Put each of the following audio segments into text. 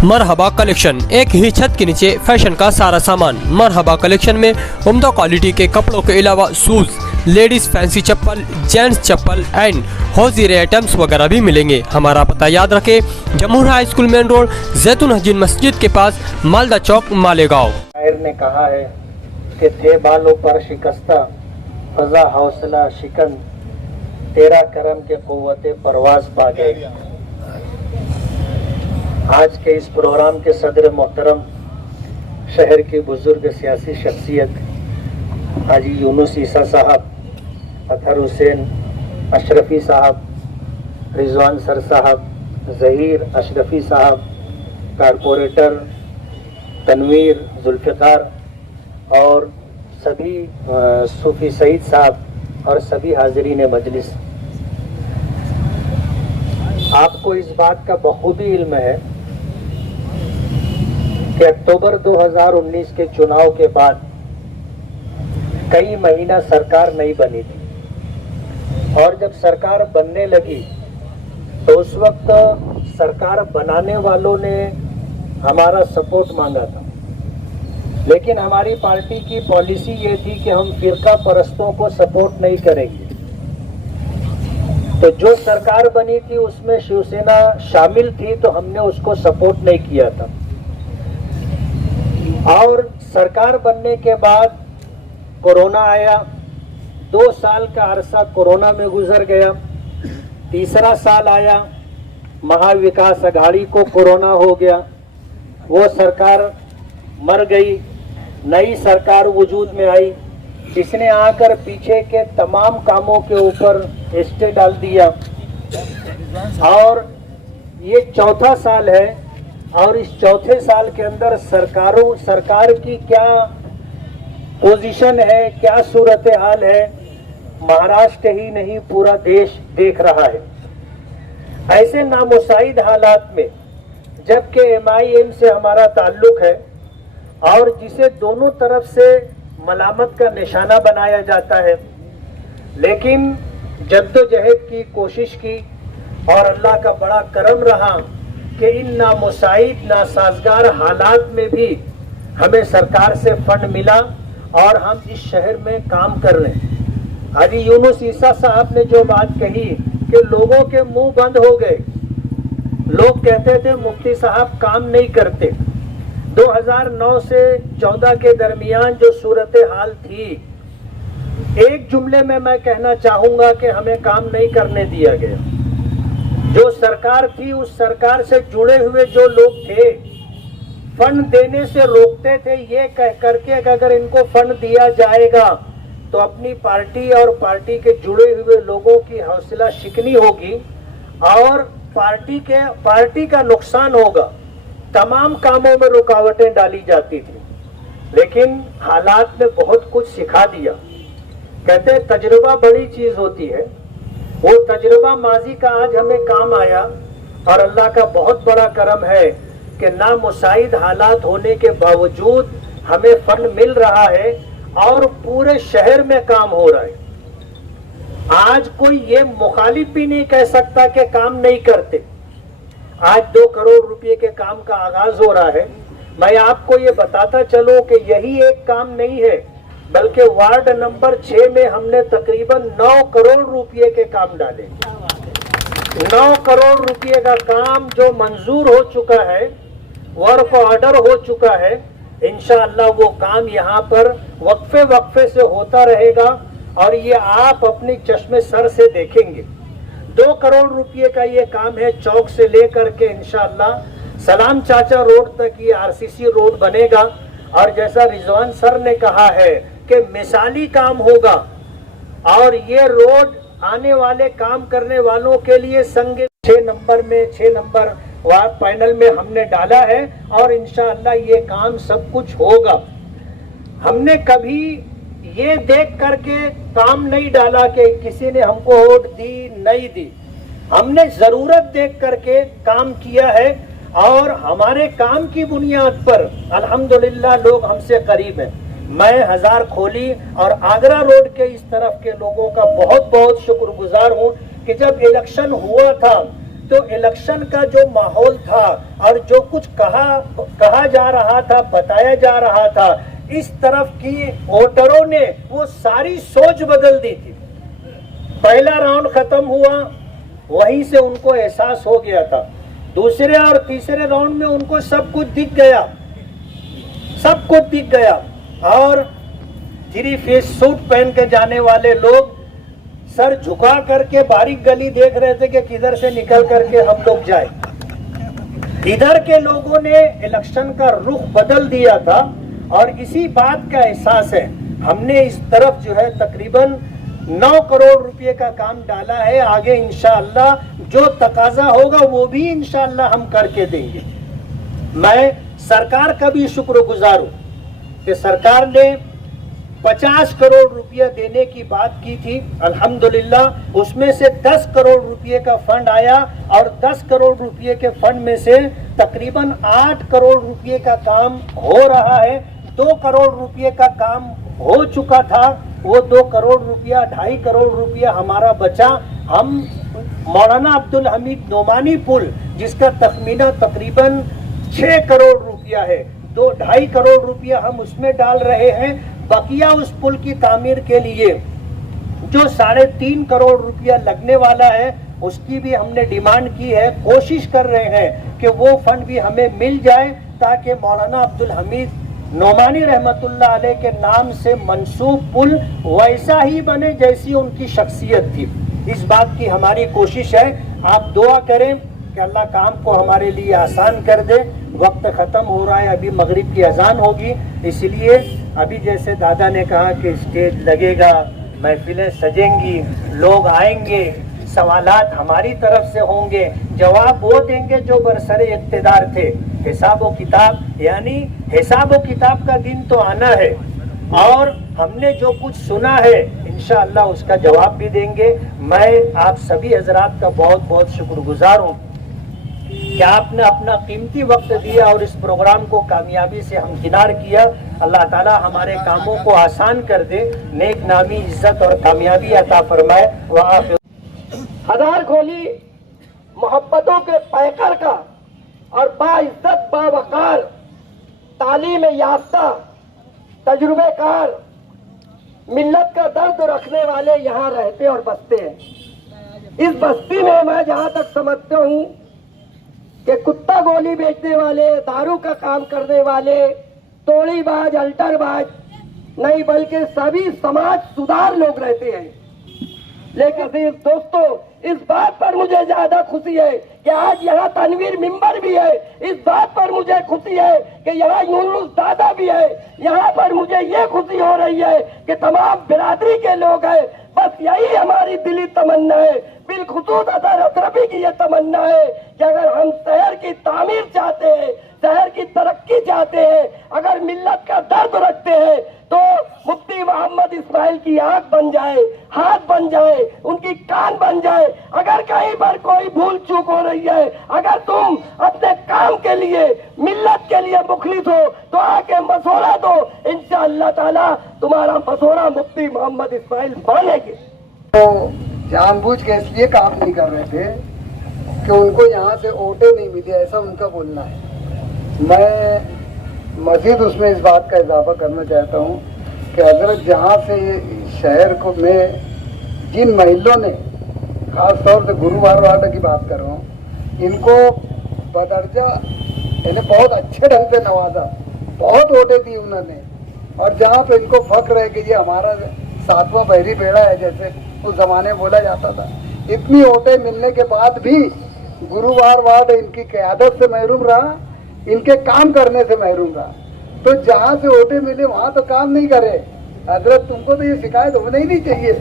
मरहबा collection, एक ही छत के नीचे फैशन का सारा सामान। मरहबा कलेक्शन में उम्दा क्वालिटी के कपड़ों के अलावा शूज, लेडीज फैंसी चप्पल, जेंट्स चप्पल एंड हौजीरे आइटम्स वगैरह भी मिलेंगे। हमारा पता याद रखें, Jamhoor high school main road, जैतून हजीन मस्जिद के पास, मालदा चौक, मालेगांव। शायर ने कहा है कि थे बालों पर शिकस्ता, फजा हौसला शिकन, तेरा करम के कुव्वते परवाज पा गए। आज के इस प्रोग्राम के सदर मोहतरम, शहर की बुजुर्ग सियासी शख्सियत हाजी यूनुस ईसा साहब, अतहर हुसैन अशरफी साहब, रिजवान सर साहब, ज़हीर अशरफी साहब, कारपोरेटर तनवीर जुल्फ़िकार और सभी सूफी सईद साहब और सभी हाज़रीन मजलिस, आपको इस बात का बखूबी इल्म है कि अक्टूबर 2019 के चुनाव के बाद कई महीना सरकार नहीं बनी थी और जब सरकार बनने लगी तो उस वक्त सरकार बनाने वालों ने हमारा सपोर्ट मांगा था, लेकिन हमारी पार्टी की पॉलिसी ये थी कि हम फिरका परस्तों को सपोर्ट नहीं करेंगे। तो जो सरकार बनी थी उसमें शिवसेना शामिल थी तो हमने उसको सपोर्ट नहीं किया था। और सरकार बनने के बाद कोरोना आया, 2 साल का अरसा कोरोना में गुजर गया। तीसरा साल आया, महाविकास अघाड़ी को कोरोना हो गया, वो सरकार मर गई। नई सरकार वजूद में आई जिसने आकर पीछे के तमाम कामों के ऊपर स्टे डाल दिया। और ये चौथा साल है और इस चौथे साल के अंदर सरकार की क्या पोजीशन है, क्या सूरत हाल है, महाराष्ट्र ही नहीं पूरा देश देख रहा है। ऐसे नामुसाइद हालात में जबकि MIM से हमारा ताल्लुक है और जिसे दोनों तरफ से मलामत का निशाना बनाया जाता है, लेकिन जद्दोजहद की कोशिश की और अल्लाह का बड़ा करम रहा कि इन नामुसाइद नासाजगार हालात में भी हमें सरकार से फंड मिला और हम इस शहर में काम कर रहे हैं। हाजी यूनुस ईसा साहब ने जो बात कही कि लोगों के मुंह बंद हो गए, लोग कहते थे मुफ्ती साहब काम नहीं करते। 2009 से 14 के दरमियान जो सूरत हाल थी, एक जुमले में मैं कहना चाहूंगा कि हमें काम नहीं करने दिया गया। जो सरकार थी उस सरकार से जुड़े हुए जो लोग थे फंड देने से रोकते थे, ये कह करके कि अगर इनको फंड दिया जाएगा तो अपनी पार्टी और पार्टी के जुड़े हुए लोगों की हौसला शिकनी होगी और पार्टी का नुकसान होगा। तमाम कामों में रुकावटें डाली जाती थी, लेकिन हालात ने बहुत कुछ सिखा दिया। कहते हैं तजुर्बा बड़ी चीज होती है, वो तजुर्बा माजी का आज हमें काम आया और अल्लाह का बहुत बड़ा करम है कि नामुसाइद हालात होने के बावजूद हमें फंड मिल रहा है और पूरे शहर में काम हो रहा है। आज कोई ये मुखालिफ भी नहीं कह सकता कि काम नहीं करते। आज 2 करोड़ रुपए के काम का आगाज हो रहा है। मैं आपको ये बताता चलूं कि यही एक काम नहीं है, बल्कि वार्ड नंबर 6 में हमने तकरीबन 9 करोड़ रुपए के काम डाले। 9 करोड़ रुपए का काम जो मंजूर हो चुका है, वर्क ऑर्डर हो चुका है। इंशाअल्लाह वो काम यहाँ पर वक्फे से होता रहेगा और ये आप अपनी चश्मे सर से देखेंगे। 2 करोड़ रुपए का ये काम है। चौक से लेकर के इंशाअल्लाह सलाम चाचा रोड तक ये RCC रोड बनेगा और जैसा रिजवान सर ने कहा है कि मिसाली काम होगा और ये रोड आने वाले काम करने वालों के लिए संग 6 नंबर वार्ड पैनल में हमने डाला है और इंशाअल्लाह ये काम सब कुछ होगा। हमने कभी ये देख करके काम नहीं डाला कि किसी ने हमको वोट दी नहीं दी, हमने जरूरत देख करके काम किया है और हमारे काम की बुनियाद पर अल्हम्दुलिल्लाह लोग हमसे करीब हैं। मैं हजार खोली और आगरा रोड के इस तरफ के लोगों का बहुत बहुत शुक्रगुजार हूँ कि जब इलेक्शन हुआ था तो इलेक्शन का जो माहौल था और जो कुछ कहा जा रहा था, बताया जा रहा था, इस तरफ की वोटरों ने वो सारी सोच बदल दी थी। पहला राउंड खत्म हुआ, वहीं से उनको एहसास हो गया था। दूसरे और तीसरे राउंड में उनको सब कुछ दिख गया, सब कुछ दिख गया। और 3 फेस सूट पहन के जाने वाले लोग सर झुका करके बारीक गली देख रहे थे कि किधर से निकल करके हम लोग जाए। इधर के लोगों ने इलेक्शन का रुख बदल दिया था और इसी बात का एहसास है। हमने इस तरफ जो है तकरीबन 9 करोड़ रुपए का काम डाला है। आगे इंशाअल्लाह जो तकाजा होगा वो भी इंशाअल्लाह हम करके देंगे। मैं सरकार का भी शुक्रगुजार हूँ कि सरकार ने 50 करोड़ रुपया देने की बात की थी। अल्हम्दुलिल्लाह उसमें से 10 करोड़ रुपये का फंड आया और 10 करोड़ रुपये के फंड में से तकरीबन 8 करोड़ रुपये का काम हो रहा है। 2 करोड़ रुपये का काम हो चुका था, वो 2 करोड़ रुपया 2.5 करोड़ रुपया हमारा बचा। हम मौलाना अब्दुल हमीद नोमानी पुल जिसका तखमीना तकरीबन 6 करोड़ रुपया है, 2.5 करोड़ रुपया हम उसमें डाल रहे हैं। बकिया उस पुल की तामीर के लिए जो 3.5 करोड़ रुपया लगने वाला है उसकी भी हमने डिमांड की है। कोशिश कर रहे हैं कि वो फंड भी हमें मिल जाए ताकि मौलाना अब्दुल हमीद नोमानी रहमतुल्लाह अलैह के नाम से मंसूब पुल वैसा ही बने जैसी उनकी शख्सियत थी। इस बात की हमारी कोशिश है। आप दुआ करें कि अल्लाह काम को हमारे लिए आसान कर दे। वक्त ख़त्म हो रहा है, अभी मगरिब की अजान होगी, इसलिए अभी जैसे दादा ने कहा कि स्टेज लगेगा, महफिलें सजेंगी, लोग आएंगे, सवालात हमारी तरफ से होंगे, जवाब वो देंगे जो बरसरे इक़्तिदार थे। हिसाब व किताब यानी हिसाब व किताब का दिन तो आना है और हमने जो कुछ सुना है इंशाअल्लाह उसका जवाब भी देंगे। मैं आप सभी हजरात का बहुत बहुत शुक्रगुजार हूँ कि आपने अपना कीमती वक्त दिया और इस प्रोग्राम को कामयाबी से हमकिनार किया। अल्लाह ताला हमारे कामों को आसान कर दे, नेक नामी, इज्जत और कामयाबी अता फरमाए। हजार खोली मोहब्बतों के पैकर का और बाइज्जत बावकार तालीम याफ्ता तजुर्बेकार मिल्लत का दर्द रखने वाले यहाँ रहते और बसते हैं। इस बस्ती में मैं जहाँ तक समझता हूँ कि कुत्ता गोली बेचने वाले, दारू का काम करने वाले, तोड़ीबाज, अल्टरबाज नहीं बल्कि सभी समाज सुधार लोग रहते हैं। लेकिन दोस्तों इस बात पर मुझे ज्यादा खुशी है कि आज यहाँ तनवीर मिंबर भी है। इस बात पर मुझे खुशी है कि यहाँ यूनुस दादा भी है। यहाँ पर मुझे ये खुशी हो रही है कि तमाम बिरादरी के लोग हैं। बस यही हमारी दिली तमन्ना है, बिलखुसूस अतर अतरफी की ये तमन्ना है कि अगर हम शहर की तामीर चाहते हैं, शहर की तरक्की चाहते हैं, अगर मिल्लत का दर्द रखते हैं तो मुफ्ती मोहम्मद इस्माइल की आंख बन जाए, हाथ बन जाए, उनकी कान बन जाए। अगर कहीं पर कोई भूल चूक हो रही है, अगर तुम अपने काम के लिए, मिल्लत के लिए मुखलिस हो तो आके मशवरा दो, इंशाअल्लाह ताला तुम्हारा मशवरा मुफ्ती मोहम्मद इस्माइल मानेंगे। तो जानबूझ के इसलिए काम नहीं कर रहे थे कि उनको यहाँ से वोटें नहीं मिली, ऐसा उनका बोलना है। मैं मजीद उसमें इस बात का इजाफा करना चाहता हूँ कि हजरत जहाँ से शहर को में जिन महलों ने, ख़ास तौर से गुरुवार वार्ड की बात कर रहा हूँ, इनको बदर्जा इन्हें बहुत अच्छे ढंग से नवाजा, बहुत वोटें दी उन्होंने। और जहाँ पे इनको फख्र है कि ये हमारा 7वां बहरी बेड़ा है, जैसे उस ज़माने में बोला जाता था, इतनी वोटें मिलने के बाद भी गुरुवार वार्ड इनकी क़यादत से महरूम रहा, इनके काम करने से महरूम रहा। तो जहाँ से वोटें मिले वहाँ तो काम नहीं करे। हजरत तुमको तो ये शिकायत होना ही नहीं चाहिए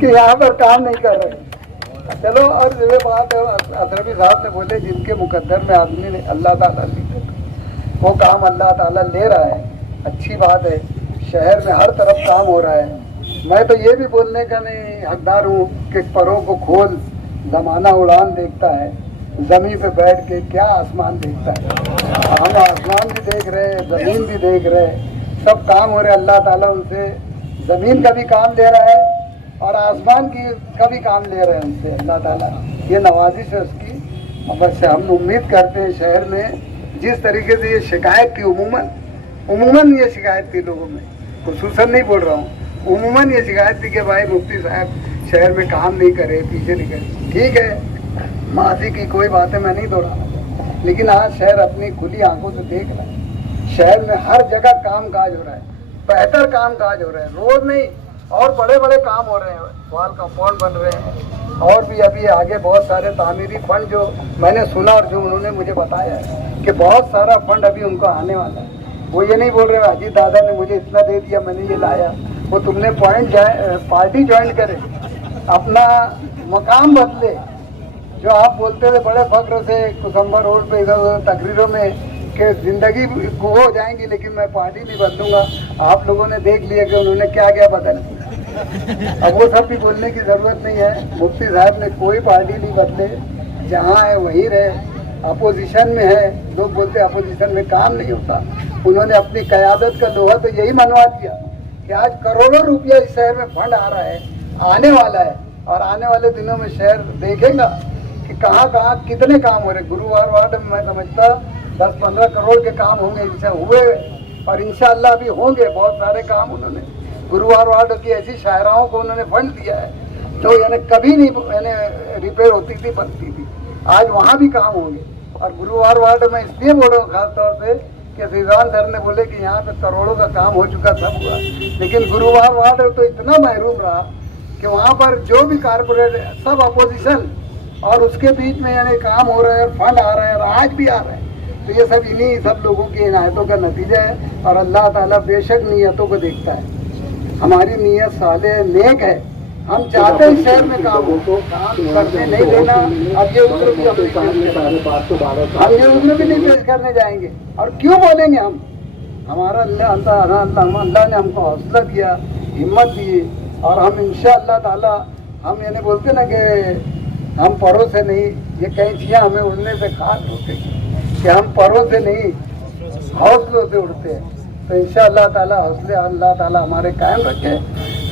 कि यहाँ पर काम नहीं कर रहे। चलो, और ये बात है अशरफी साहब ने बोले जिनके मुकद्दर में आदमी ने अल्लाह ताला लिखे, वो काम अल्लाह ताला ले रहा है, अच्छी बात है। शहर में हर तरफ काम हो रहा है। मैं तो ये भी बोलने का नहीं हकदार हूँ कि परों को खोल, ज़माना उड़ान देखता है, ज़मीन पे बैठ के क्या आसमान देखता है। हम आसमान भी देख रहे, ज़मीन भी देख रहे, सब काम हो रहे। अल्लाह ताला उनसे ज़मीन का भी काम ले रहा है और आसमान की का भी काम ले रहे हैं उनसे। अल्लाह ताला ये नवाजिश है उसकी। बस हम उम्मीद करते हैं शहर में जिस तरीके से ये शिकायत थी, उमूमन ये शिकायत थी लोगों में, खुसूसन नहीं बोल रहा हूँ, उमूमन ये शिकायत थी कि भाई मुफ्ती साहब शहर में काम नहीं करे, पीछे नहीं करे। ठीक है, माजी की कोई बातें मैं नहीं दोहराना, लेकिन आज शहर अपनी खुली आंखों से देख रहा है, शहर में हर जगह काम काज हो रहा है, बेहतर काम काज हो रहा है, रोड नहीं और बड़े बड़े काम हो रहे हैं, वॉल कंपाउंड बन रहे हैं, और भी अभी आगे बहुत सारे तामीरी फंड जो मैंने सुना और जो उन्होंने मुझे बताया है कि बहुत सारा फंड अभी उनको आने वाला है। वो ये नहीं बोल रहे अजीत दादा ने मुझे इतना दे दिया, मैंने ये लाया, वो तुमने पार्टी ज्वाइन करे, अपना मकाम बदले। जो आप बोलते थे बड़े फख्र से कुसम्बर रोड पे इधर उधर तकरीरों में कि जिंदगी को हो जाएंगी लेकिन मैं पार्टी नहीं बदलूंगा, आप लोगों ने देख लिया कि उन्होंने क्या क्या बदल। अब वो सब भी बोलने की जरूरत नहीं है, मुफ्ती साहब ने कोई पार्टी नहीं बदले, जहाँ है वहीं रहे, अपोजिशन में है, लोग बोलते हैं अपोजिशन में काम नहीं होता, उन्होंने अपनी क़यादत का लोहा तो यही मनवा दिया कि आज करोड़ों रुपया इस शहर में फंड आ रहा है, आने वाला है, और आने वाले दिनों में शहर देखेगा कि कहाँ कहाँ कितने काम हो रहे। गुरुवार वार्ड में मैं समझता 10-15 करोड़ के काम होंगे, जिसे हुए और इंशाअल्लाह भी होंगे बहुत सारे काम। उन्होंने गुरुवार वार्ड की ऐसी शायराओं को उन्होंने फंड दिया है जो यानी कभी नहीं यानी रिपेयर होती थी, बनती थी, आज वहाँ भी काम होंगे। और गुरुवार वार्ड में इसलिए बोल रहा हूँ खास तौर से कि रिजवान सर ने बोले कि यहाँ पे करोड़ों का काम हो चुका, सब हुआ, लेकिन गुरुवार वार्ड तो इतना महरूम रहा कि वहाँ पर जो भी कारपोरेट सब अपोजिशन और उसके बीच में यानी काम हो रहा है, फंड आ रहे हैं और आज भी आ रहे हैं। तो ये सब इन्हीं सब लोगों की इनायतों का नतीजा है, और अल्लाह ताला बेशक नीयतों को देखता है। हमारी नीयत साले नेक है, हम चाहते हैं शहर में काम हो, तो काम करने नहीं देना। अब ये उम्र भी हम ये उम्र भी नहीं पेश करने जाएंगे, और क्यों बोलेंगे हम, हमारा अल्लाह ने हमको हौसला दिया, हिम्मत दी, और हम इंशाअल्लाह ताला हम यानी बोलते ना कि हम परों से नहीं, ये कैंचियाँ हमें उड़ने से खास होते कि हम परों से नहीं हौसलों से उड़ते हैं। तो इंशाअल्लाह ताला हौसले अल्लाह ताला हमारे कायम रखे,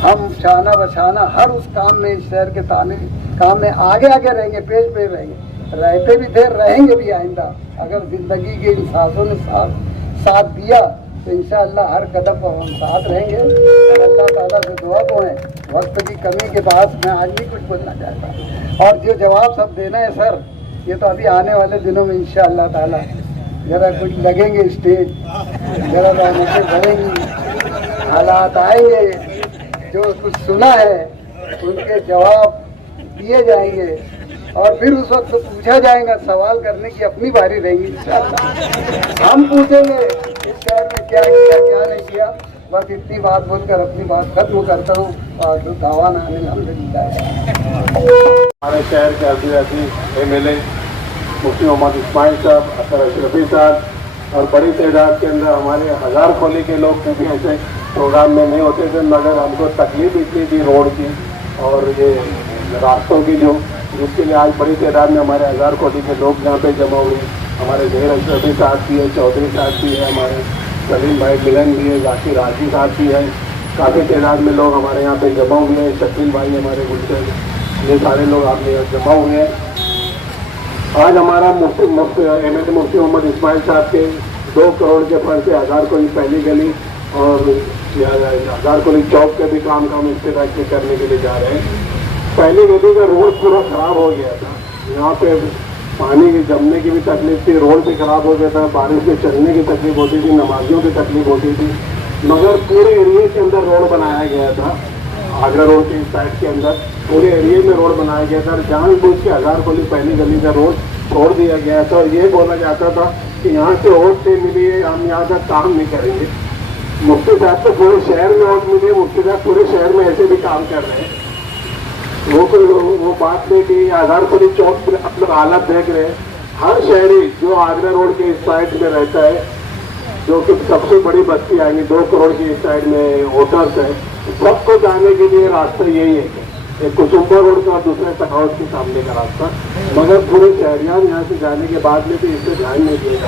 हम शाना बशाना हर उस काम में, इस शहर के काम में आगे आगे रहेंगे, पेश रहेंगे, रहते भी थे, रहेंगे भी आइंदा। अगर जिंदगी के इन सांसों ने साथ दिया तो इंशाअल्लाह हर कदम पर हम साथ रहेंगे। और अल्लाह ताला से दुआ को है, वक्त की कमी के बाद मैं आज भी कुछ बोलना चाहता, और जो जवाब सब देना है सर, ये तो अभी आने वाले दिनों में इंशाअल्लाह ताला जरा कुछ लगेंगे स्टेज, जरा रौनकें बढ़ेंगी, हालात आएंगे, जो कुछ सुना है उनके जवाब दिए जाएंगे, और फिर उस वक्त पूछा जाएगा, सवाल करने की अपनी बारी रहेगी इंशाअल्लाह। हम पूछेंगे इस शहर में क्या किया क्या नहीं किया। बस इतनी बात बोलकर अपनी बात खत्म करता हूँ, और दावाना अल्हम्दुलिल्लाह। हमारे शहर के आदिवासी MLA मुफ्ती मोहम्मद इस्माइल साहब, असर अशरफी साहब, और बड़ी तादाद के अंदर हमारे हज़ार खोली के लोग कभी ऐसे प्रोग्राम में नहीं होते थे, मगर हमको तकलीफ इतनी थी रोड की और ये रास्तों की, जो जिसके लिए आज बड़ी तादाद में हमारे हज़ार खोली के लोग यहाँ पे जमा हुए। हमारे जहीर अशरफी साहब भी है, चौधरी साहब भी है, हमारे सलीम भाई मिलन भी है, जाकिर राजी साहब भी है, काफ़ी तादाद में लोग हमारे यहाँ पे जमा हुए हैं, शकील भाई हमारे गुलशन, ये सारे लोग आपके यहाँ जमा हुए हैं। आज हमारा मुफ्ती मोहम्मद इस्माइल साहब के 2 करोड़ के फंड से हज़ार कोली पहली गली और हज़ार कोली चौक के भी काम हम इफ्तिताह करने के लिए जा रहे हैं। पहली गली का रोड पूरा ख़राब हो गया था, यहाँ पे पानी की जमने की भी तकलीफ थी, रोड भी ख़राब हो गया था, बारिश में चलने की तकलीफ होती थी, नमाजियों की तकलीफ होती थी, मगर पूरे एरिए के अंदर रोड बनाया गया था। आगरा रोड के साइड के अंदर पूरे एरिए में रोड बनाया गया था, जानबूझ के हज़ार कोली पहली गली का रोड छोड़ दिया गया था, और ये बोला जाता था कि यहाँ से वोट नहीं मिली है, हम यहाँ का काम नहीं करेंगे। मुफ्ती साहब तो पूरे शहर में वोट मिली है, मुफ्ती साहब पूरे शहर में ऐसे भी काम कर रहे हैं। वो बात नहीं कि हज़ार कोली चौक पर अपना हालत देख रहे हैं। हर शहरी जो आगरा रोड के इस साइड में रहता है, जो कि सबसे बड़ी बस्ती आएंगी 2 करोड़ की इस साइड में वोटर्स है, सबको जाने के लिए रास्ता यही है, एक कुसुम्बर रोड का और दूसरे तखाउत के सामने का रास्ता, मगर पूरे शहरियान यहाँ से जाने के बाद में भी इससे ध्यान नहीं दिया।